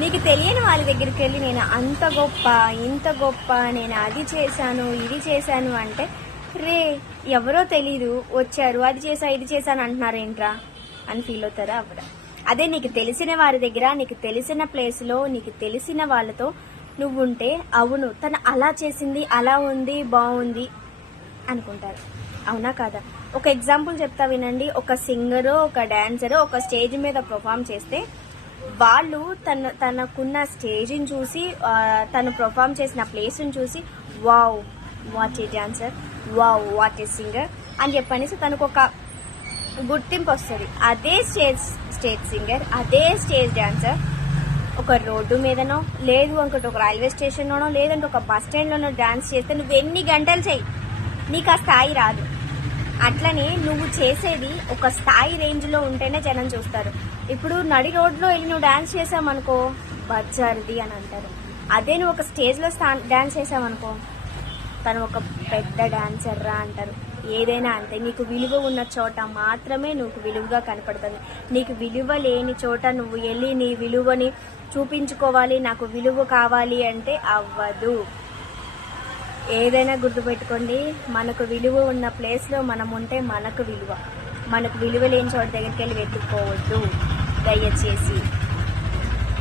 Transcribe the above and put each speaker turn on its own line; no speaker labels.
నీకు తెలియని వాళ్ళ దగ్గరికి వెళ్ళి నేను అంత గొప్ప ఇంత గొప్ప నేను అది చేశాను ఇది చేశాను అంటే రే ఎవరో తెలీదు వచ్చారు అది చేశా ఇది చేశాను అంటున్నారు ఏంట్రా అని ఫీల్ అవుతారా? అవ్వరా. అదే నీకు తెలిసిన వారి దగ్గర నీకు తెలిసిన ప్లేస్లో నీకు తెలిసిన వాళ్ళతో నువ్వు ఉంటే అవును తను అలా చేసింది అలా ఉంది బాగుంది అనుకుంటారు. అవునా కాదా? ఒక ఎగ్జాంపుల్ చెప్తా వినండి. ఒక సింగరు ఒక డాన్సర్ ఒక స్టేజ్ మీద పర్ఫామ్ చేస్తే వాళ్ళు తన తనకున్న స్టేజ్ని చూసి తను పర్ఫామ్ చేసిన ప్లేస్ని చూసి wow what a dancer wow what a singer అని చెప్పనేసి తనకు ఒక గుర్తింపు వస్తుంది. అదే స్టేజ్ స్టేజ్ సింగర్ అదే స్టేజ్ డాన్సర్ ఒక రోడ్డు మీదనో లేదు అనుకుంటే ఒక రైల్వే స్టేషన్లోనో లేదంటే ఒక బస్ స్టాండ్లోనో డాన్స్ చేస్తే నువ్వు ఎన్ని గంటలు చెయ్యి? నీకు ఆ స్థాయి రాదు. అట్లనే నువ్వు చేసేది ఒక స్థాయి రేంజ్లో ఉంటేనే జనం చూస్తారు. ఇప్పుడు నడి రోడ్లో వెళ్ళి నువ్వు డాన్స్ చేసావనుకో బజ్జారిది అని అంటారు. అదే నువ్వు ఒక స్టేజ్లో స్థా డాన్స్ చేసావనుకో తను ఒక పెద్ద డాన్సర్ రా అంటారు. ఏదైనా అంతే నీకు విలువ ఉన్న చోట మాత్రమే నువ్వు విలువగా కనపడుతుంది. నీకు విలువ లేని చోట నువ్వు వెళ్ళి నీ విలువని చూపించుకోవాలి నాకు విలువ కావాలి అంటే అవ్వదు. ఏదైనా గుర్తుపెట్టుకోండి మనకు విలువ ఉన్న ప్లేస్లో మనం ఉంటే మనకు విలువ. మనకు విలువ లేని చోట దగ్గరికి వెళ్ళి వెతుక్కోవద్దు. దయచేసి.